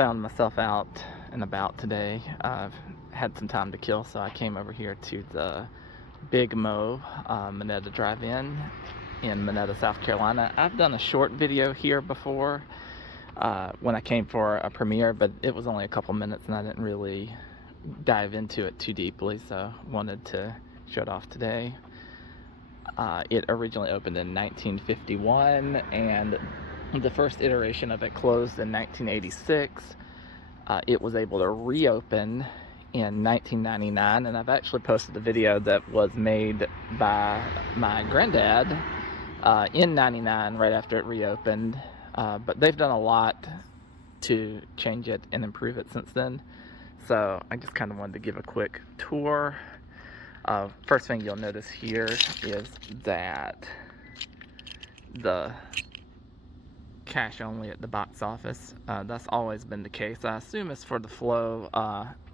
found myself out and about today. I've had some time to kill, so I came over here to the Big Mo Moneta Drive-In in Moneta, South Carolina. I've done a short video here before when I came for a premiere, but it was only a couple minutes and I didn't really dive into it too deeply, so wanted to show it off today. It originally opened in 1951, and the first iteration of it closed in 1986. It was able to reopen in 1999, and I've actually posted a video that was made by my granddad in 99, right after it reopened. But they've done a lot to change it and improve it since then. So I just kind of wanted to give a quick tour. First thing you'll notice here is that the cash only at the box office. That's always been the case. I assume it's for the flow.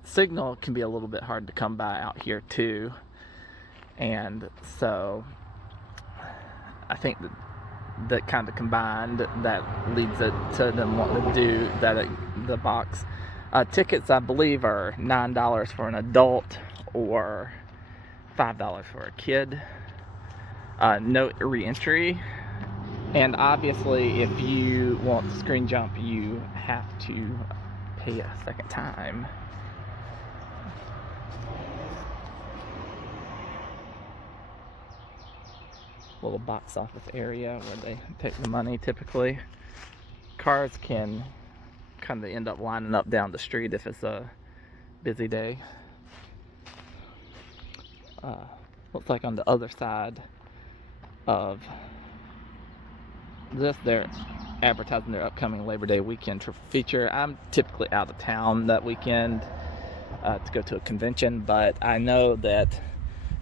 Signal can be a little bit hard to come by out here too, and so I think that kind of combined, that leads it to them wanting to do that at the box. Tickets, I believe, are $9 for an adult or $5 for a kid. No re-entry. And obviously, if you want to screen jump, you have to pay a second time. Little box office area where they take the money typically. Cars can kind of end up lining up down the street if it's a busy day. Looks like on the other side of this, they're advertising their upcoming Labor Day weekend feature. I'm typically out of town that weekend to go to a convention, but I know that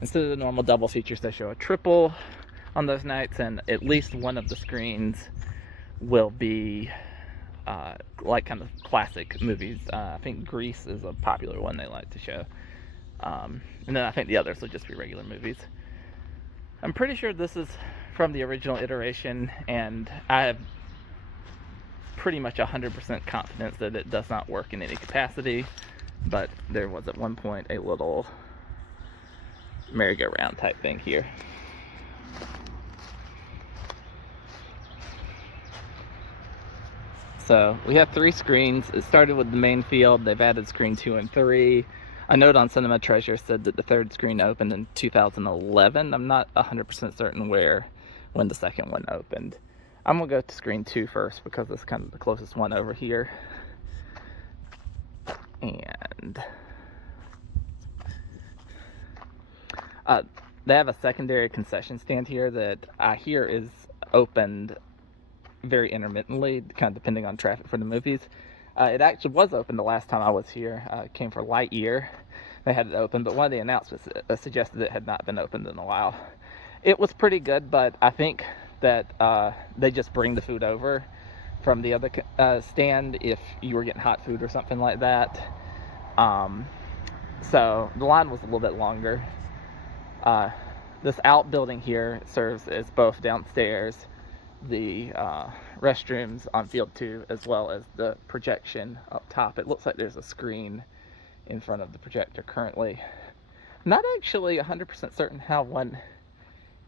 instead of the normal double features, they show a triple on those nights, and at least one of the screens will be like kind of classic movies. I think Grease is a popular one they like to show. And then I think the others will just be regular movies. I'm pretty sure this is from the original iteration, and I have pretty much 100% confidence that it does not work in any capacity, but there was at one point a little merry-go-round type thing here. So we have 3 screens. It started with the main field. They've added screen 2 and 3. A note on Cinema Treasure said that the 3rd screen opened in 2011. I'm not 100% certain when the 2nd one opened. I'm gonna go to screen 2 first because it's kind of the closest one over here. And they have a secondary concession stand here that I hear is opened very intermittently, kind of depending on traffic for the movies. It actually was open the last time I was here. It came for Lightyear. They had it open, but one of the announcements suggested it had not been opened in a while. It was pretty good, but I think that they just bring the food over from the other stand if you were getting hot food or something like that. So the line was a little bit longer. This outbuilding here serves as both downstairs, the restrooms on field 2, as well as the projection up top. It looks like there's a screen in front of the projector currently. Not actually 100% certain how one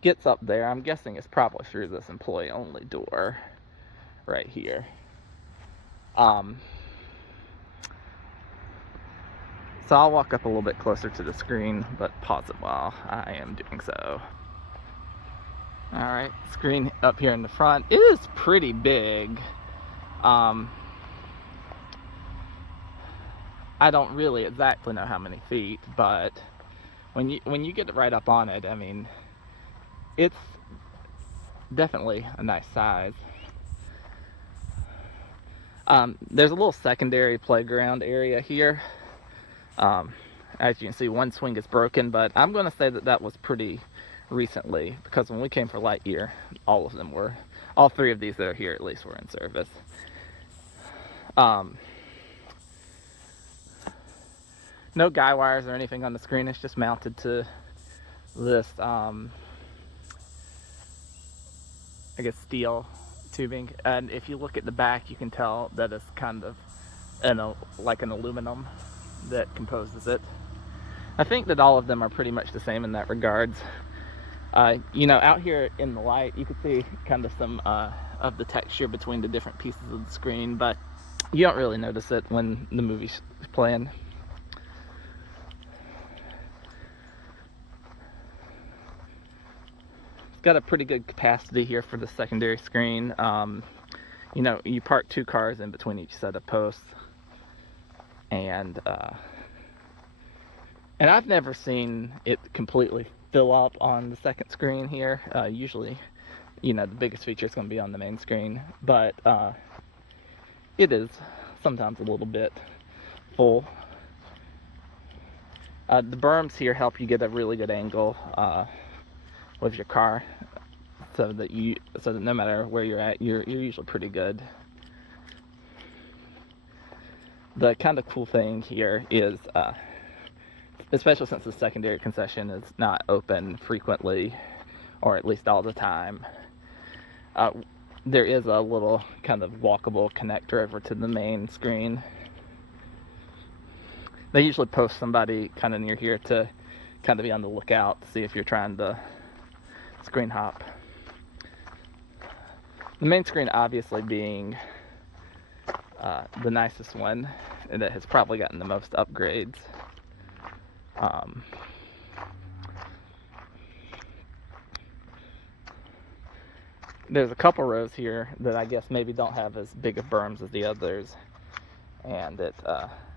gets up there. I'm guessing it's probably through this employee only door right here. So I'll walk up a little bit closer to the screen, but pause it while I am doing so. Alright, screen up here in the front. It is pretty big. I don't really exactly know how many feet, but when you get right up on it, I mean, it's definitely a nice size. There's a little secondary playground area here. As you can see, one swing is broken, but I'm going to say that was pretty recently, because when we came for Lightyear, all 3 of these that are here at least were in service. No guy wires or anything on the screen. It's just mounted to this I guess steel tubing, and if you look at the back, you can tell that it's kind of like an aluminum that composes it. I think that all of them are pretty much the same in that regards. You know, out here in the light, you can see kind of some of the texture between the different pieces of the screen, but you don't really notice it when the movie's playing. It's got a pretty good capacity here for the secondary screen. You know, you park 2 cars in between each set of posts, and I've never seen it completely fill up on the second screen here. Usually, you know, the biggest feature is going to be on the main screen, but it is sometimes a little bit full. The berms here help you get a really good angle with your car, so that no matter where you're at, you're usually pretty good. The kind of cool thing here is, especially since the secondary concession is not open frequently, or at least all the time, there is a little kind of walkable connector over to the main screen. They usually post somebody kind of near here to kind of be on the lookout to see if you're trying to screen hop. The main screen obviously being the nicest one, and that has probably gotten the most upgrades. There's a couple rows here that I guess maybe don't have as big of berms as the others, and it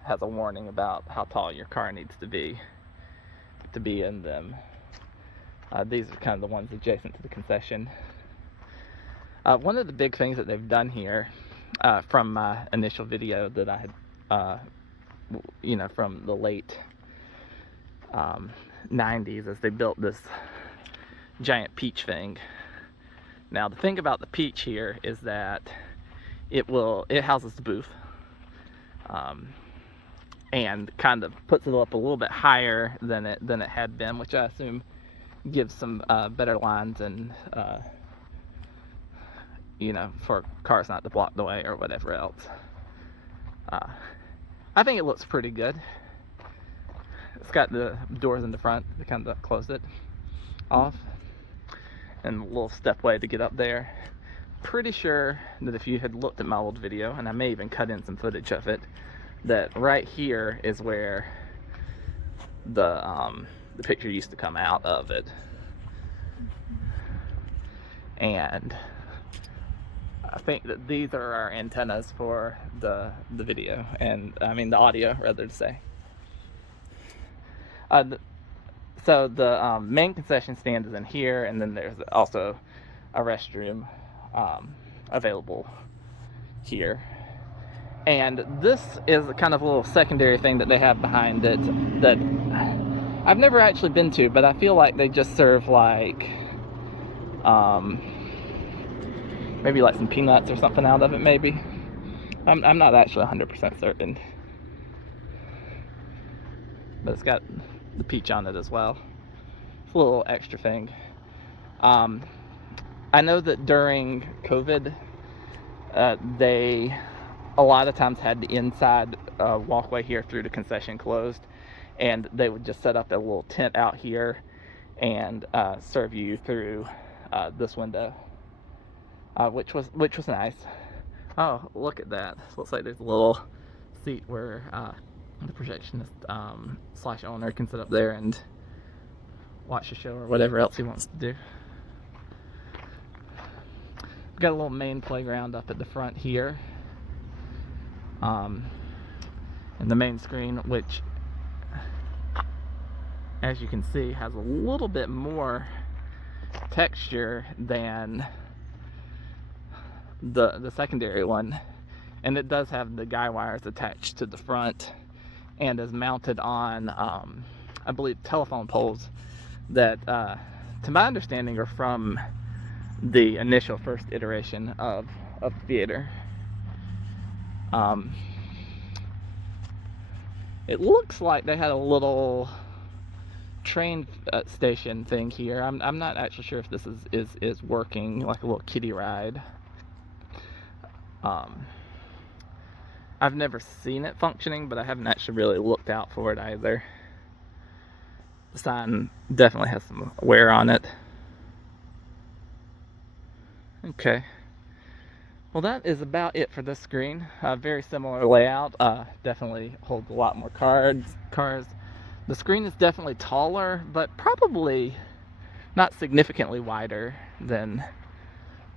has a warning about how tall your car needs to be in them. These are kind of the ones adjacent to the concession. One of the big things that they've done here, from my initial video that I had, you know, from the late 90s, is they built this giant peach thing. Now, the thing about the peach here is that it houses the booth, and kind of puts it up a little bit higher than it had been, which I assume gives some better lines and you know, for cars not to block the way or whatever else. I think it looks pretty good. It's got the doors in the front to kind of close it off, and a little stepway to get up there. Pretty sure that if you had looked at my old video, and I may even cut in some footage of it, that right here is where the picture used to come out of it. And I think that these are our antennas for the video, and I mean the audio, rather to say. So the main concession stand is in here, and then there's also a restroom available here. And this is kind of a little secondary thing that they have behind it that I've never actually been to, but I feel like they just serve like maybe like some peanuts or something out of it, maybe. I'm not actually 100% certain. But it's got the peach on it as well. It's a little extra thing. I know that during COVID, they a lot of times had the inside walkway here through the concession closed, and they would just set up a little tent out here and serve you through this window, which was nice. Oh, look at that! Looks like there's a little seat where the projectionist slash owner can sit up there and watch the show or whatever else he wants to do. We've got a little main playground up at the front here, and the main screen, which, as you can see, has a little bit more texture than the secondary one, and it does have the guy wires attached to the front and is mounted on I believe telephone poles that to my understanding are from the initial first iteration of the theater. It looks like they had a little train station thing here. I'm not actually sure if this is working, like a little kiddie ride. I've never seen it functioning, but I haven't actually really looked out for it either. The sign definitely has some wear on it. Okay. Well, that is about it for this screen. Very similar layout. Definitely holds a lot more cars. The screen is definitely taller, but probably not significantly wider than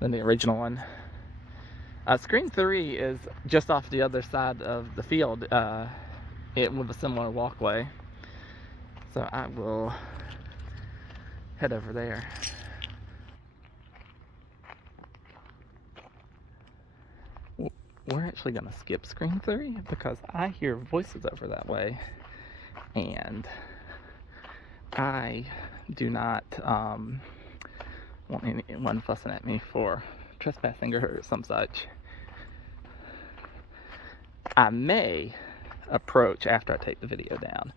the original one. Screen 3 is just off the other side of the field, with a similar walkway. So I will head over there. We're actually gonna skip screen 3 because I hear voices over that way, and I do not want anyone fussing at me for trespassing or some such. I may approach after I take the video down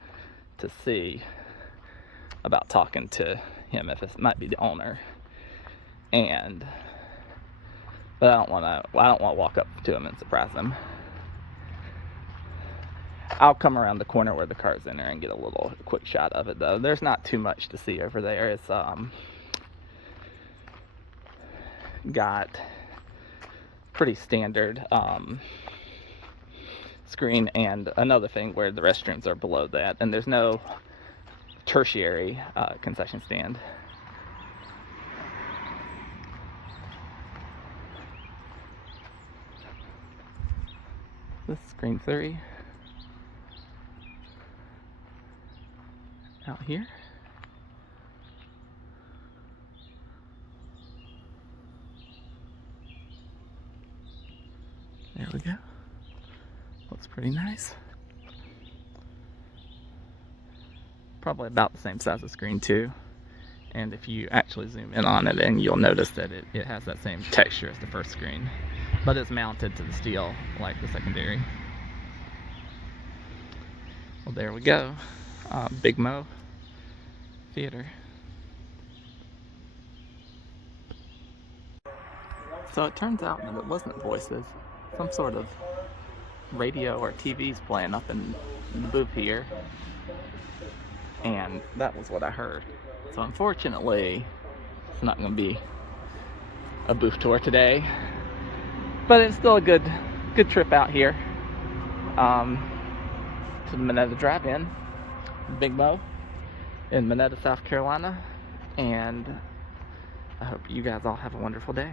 to see about talking to him, if it might be the owner, but I don't want to walk up to him and surprise him. I'll come around the corner where the car's in there and get a little quick shot of it, though. There's not too much to see over there. It's got pretty standard screen, and another thing where the restrooms are below that, and there's no tertiary concession stand. This is screen 3 out here. There we go. Looks pretty nice. Probably about the same size as screen 2. And if you actually zoom in on it, and you'll notice that it has that same texture as the first screen, but it's mounted to the steel like the secondary. Well, there we go. Big Mo Theater. So it turns out that it wasn't voices. Some sort of radio or TV's playing up in the booth here. And that was what I heard. So unfortunately, it's not going to be a booth tour today. But it's still a good trip out here to the Monetta Drive-In, Big Mo, in Monetta, South Carolina. And I hope you guys all have a wonderful day.